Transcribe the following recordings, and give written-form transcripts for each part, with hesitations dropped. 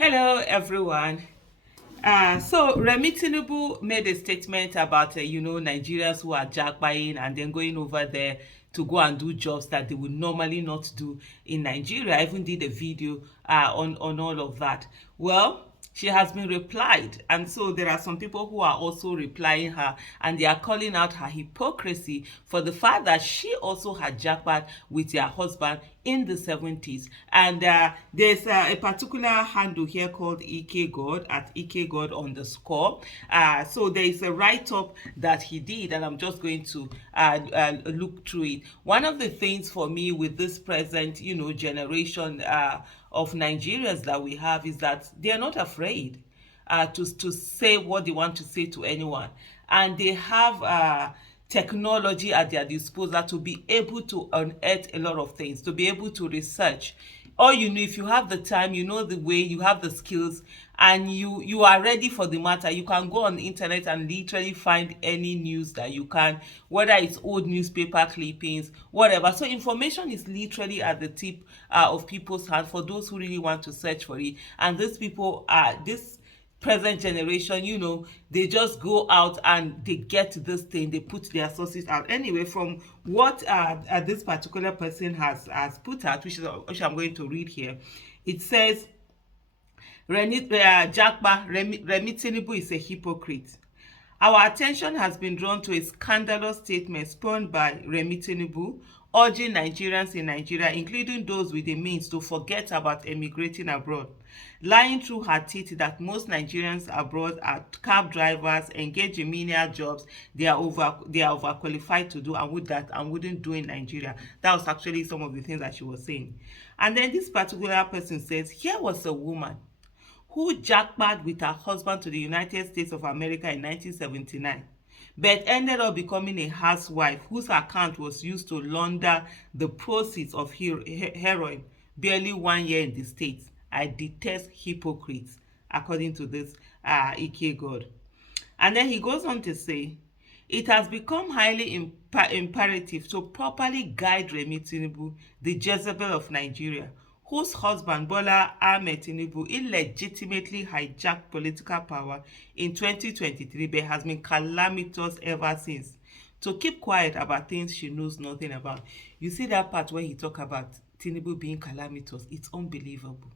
Hello, everyone. So Remi Tinubu made a statement about Nigerians who are jackpying and then going over there to go and do jobs that they would normally not do in Nigeria. I even did a video on all of that. Well, she has been replied, and so there are some people who are also replying her, and they are calling out her hypocrisy for the fact that she also had jackpot with her husband in the 70s. And there's a particular handle here called ek god at ek god underscore. So there is a write-up that he did, and I'm just going to look through it. One of the things for me with this present generation of Nigerians that we have is that they are not afraid to say what they want to say to anyone. And they have technology at their disposal to be able to unearth a lot of things, to be able to research. Or if you have the time, you know the way, you have the skills, and you are ready for the matter, you can go on the internet and literally find any news that you can, whether it's old newspaper clippings, whatever. So information is literally at the tip of people's hands for those who really want to search for it. And these people are this present generation, they just go out and they get this thing, they put their sources out. Anyway, from what this particular person has put out, which I'm going to read here, it says, Remi Tinubu is a hypocrite. Our attention has been drawn to a scandalous statement spun by Remi Tinubu, urging Nigerians in Nigeria, including those with the means, to forget about emigrating abroad, lying through her teeth that most Nigerians abroad are cab drivers, engaged in menial jobs they are overqualified to do and wouldn't do in Nigeria. That was actually some of the things that she was saying. And then this particular person says, here was a woman who jackpot with her husband to the United States of America in 1979, but ended up becoming a housewife whose account was used to launder the proceeds of heroin barely 1 year in the States. I detest hypocrites, according to this Ike God. And then he goes on to say, it has become highly imperative to properly guide Remi Tinubu, the Jezebel of Nigeria, whose husband Bola Ahmed Tinubu illegitimately hijacked political power in 2023 but has been calamitous ever since, to keep quiet about things she knows nothing about. You see that part where he talk about Tinubu being calamitous? It's unbelievable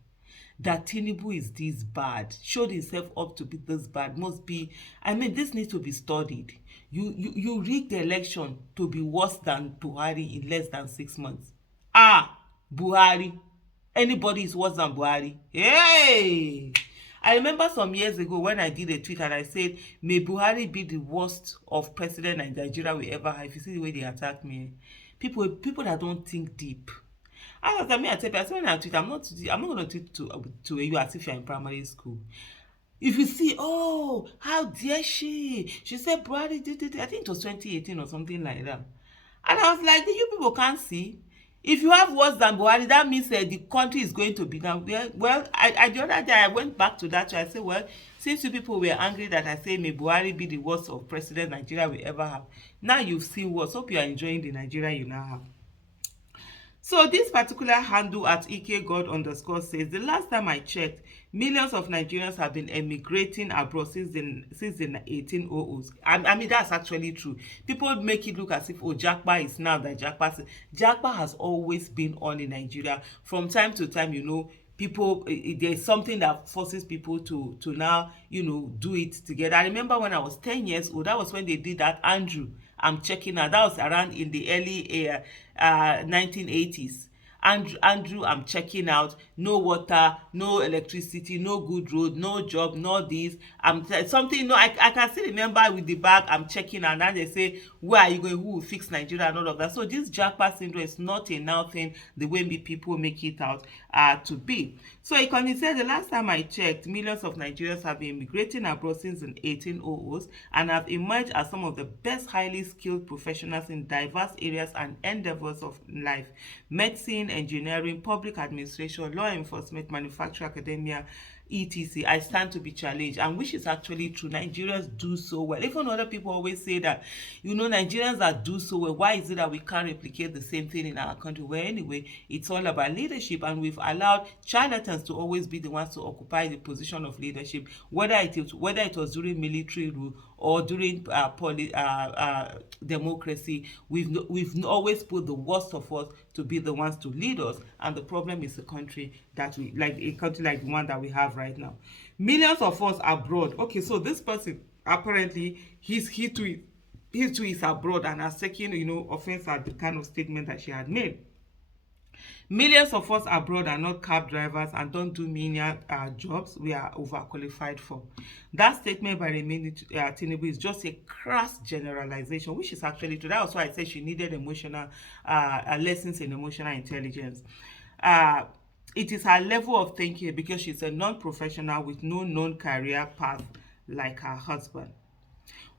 that Tinubu is this bad, showed himself up to be this bad, must be, I mean, this needs to be studied. You rigged the election to be worse than Buhari in less than 6 months. Buhari. Anybody is worse than Buhari. Hey! I remember some years ago when I did a tweet and I said, may Buhari be the worst of president in Nigeria we ever have. If you see the way they attack me, people that don't think deep. I mean, I tell you, I say when I tweet, I'm not going to tweet to you as if you're in primary school. If you see, oh, how dare she? She said Buhari did it. I think it was 2018 or something like that. And I was like, you people can't see. If you have worse than Buhari, that means the country is going to be down. Well, the other day I went back to that. I said, well, since you people were angry that I say may Buhari be the worst of president Nigeria we ever have, now you've seen worse. Hope you are enjoying the Nigeria you now have. So this particular handle at ekgod underscore says, the last time I checked, millions of Nigerians have been emigrating abroad since the 1800s. I mean, that's actually true. People make it look as if, oh, Japa is now that Japa has always been on in Nigeria. From time to time, people, there's something that forces people to now, do it together. I remember when I was 10 years old, that was when they did that Andrew. I'm checking out. That was around in the early 1980s. Andrew, I'm checking out. No water, no electricity, no good road, no job, no this. Something. No, I can still remember with the bag. I'm checking out. And they say, where are you going? Who will fix Nigeria and all of that? So this Japa syndrome is not a now thing the way people make it out to be. So Ikoni said, the last time I checked, millions of Nigerians have been immigrating abroad since the 1800s and have emerged as some of the best highly skilled professionals in diverse areas and endeavors of life: medicine, engineering, public administration, law enforcement, manufacturing, academia, etc. I stand to be challenged, and which is actually true. Nigerians do so well. Even other people always say that, Nigerians that do so well, why is it that we can't replicate the same thing in our country? Well, anyway, it's all about leadership, and we've allowed charlatans to always be the ones to occupy the position of leadership, whether it was during military rule or during democracy. We've always put the worst of us to be the ones to lead us, and the problem is a country like the one that we have right now. Millions of us abroad. Okay, so this person apparently he too is abroad and has taken offense at the kind of statement that she had made. Millions of us abroad are not cab drivers and don't do menial jobs we are overqualified for. That statement by Remi Tinubu is just a crass generalization, which is actually true. That was why I said she needed emotional lessons in emotional intelligence. Uh, it is her level of thinking because she's a non-professional with no known career path like her husband.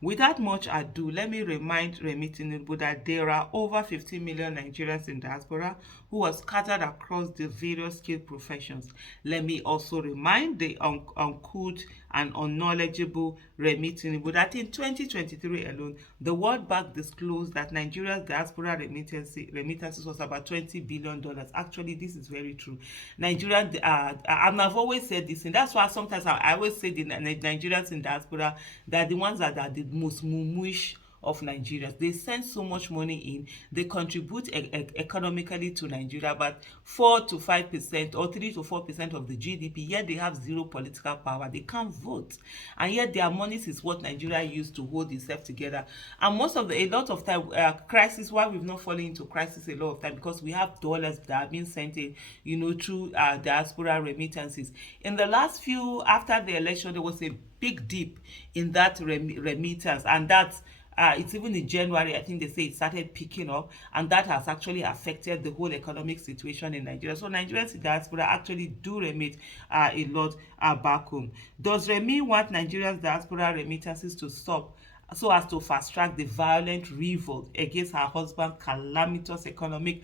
Without much ado, let me remind Remi Tinubu that there are over 15 million Nigerians in diaspora who are scattered across the various skilled professions. Let me also remind the uncouth and unknowledgeable Remi Tinubu that in 2023 alone, the World Bank disclosed that Nigeria's diaspora remittances was about $20 billion. Actually, this is very true. And I've always said this, and that's why sometimes I always say the Nigerians in diaspora, that the ones that are the most mumuish of Nigerians. They send so much money in, they contribute economically to Nigeria, but 4 to 5% or 3 to 4% of the GDP, yet they have zero political power. They can't vote, and yet their monies is what Nigeria used to hold itself together. And a lot of time, crisis. Why we've not fallen into crisis a lot of time, because we have dollars that have been sent in, through diaspora remittances. In the last after the election, there was a big dip in that remittance, and it's even in January, I think they say it started picking up, and that has actually affected the whole economic situation in Nigeria. So Nigerians in diaspora actually do remit a lot back home. Does Remi want Nigerians diaspora remittances to stop so as to fast track the violent revolt against her husband's calamitous economic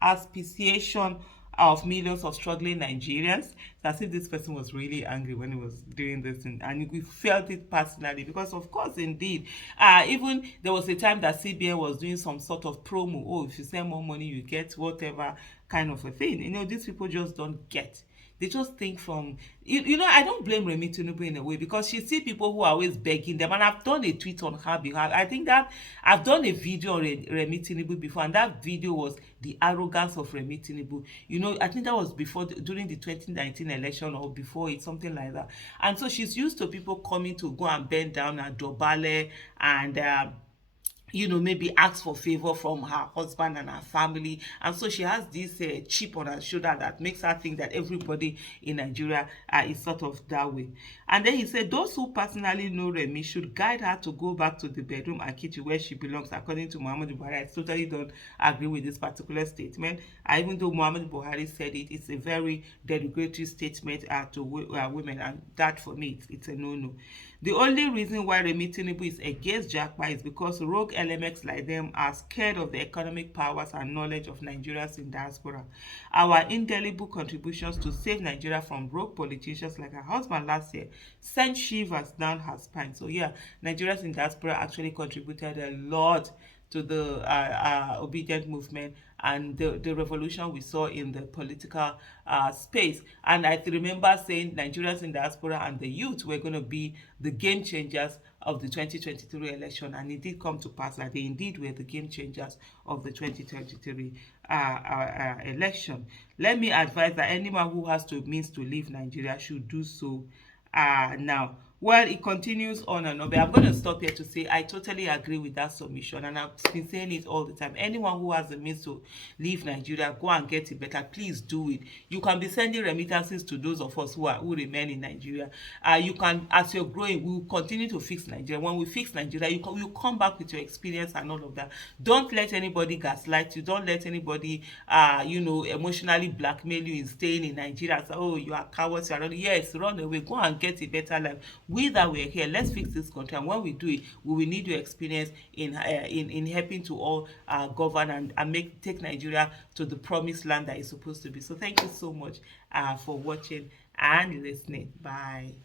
asphyxiation of millions of struggling Nigerians? It's as if this person was really angry when he was doing this, and we felt it personally, because of course, indeed, even there was a time that CBN was doing some sort of promo. Oh, if you send more money, you get whatever kind of a thing. These people just don't get. They just think from I don't blame Remi Tinubu in a way, because she see people who are always begging them, and I've done a tweet on her behalf. I think that I've done a video on Remi Tinubu before, and that video was the arrogance of Remi Tinubu. I think that was during the 2019 election or before it, something like that. And so she's used to people coming to go and bend down and dobale and maybe ask for favor from her husband and her family. And so she has this chip on her shoulder that makes her think that everybody in Nigeria is sort of that way. And then he said those who personally know Remi should guide her to go back to the bedroom and kitchen where she belongs, according to Muhammadu Buhari. I totally don't agree with this particular statement. Even though Muhammadu Buhari said it, it's a very derogatory statement to women, and that for me, it's a no-no. The only reason why Remi Tinubu is against Japa is because rogue elements like them are scared of the economic powers and knowledge of Nigerians in diaspora. Our indelible contributions to save Nigeria from rogue politicians like her husband last year sent shivers down her spine. So yeah, Nigerians in diaspora actually contributed a lot to the obedient movement and the revolution we saw in the political space. And I remember saying Nigerians in diaspora and the youth were going to be the game changers of the 2023 election, and it did come to pass that they indeed were the game changers of the 2023 election. Let me advise that anyone who has the means to leave Nigeria should do so now. Well, it continues on and on, but I'm going to stop here to say I totally agree with that submission, and I've been saying it all the time. Anyone who has the means to leave Nigeria, go and get it better. Please do it. You can be sending remittances to those of us who remain in Nigeria. You can, as you're growing, we'll continue to fix Nigeria. When we fix Nigeria, you come back with your experience and all of that. Don't let anybody gaslight you. Don't let anybody, emotionally blackmail you in staying in Nigeria. So, oh, you are cowards. You are running. Yes, run away. Go and get a better life. We that we're here, let's fix this country, and when we do it, we will need your experience in helping to all govern and take Nigeria to the promised land that it's supposed to be. So thank you so much for watching and listening. Bye.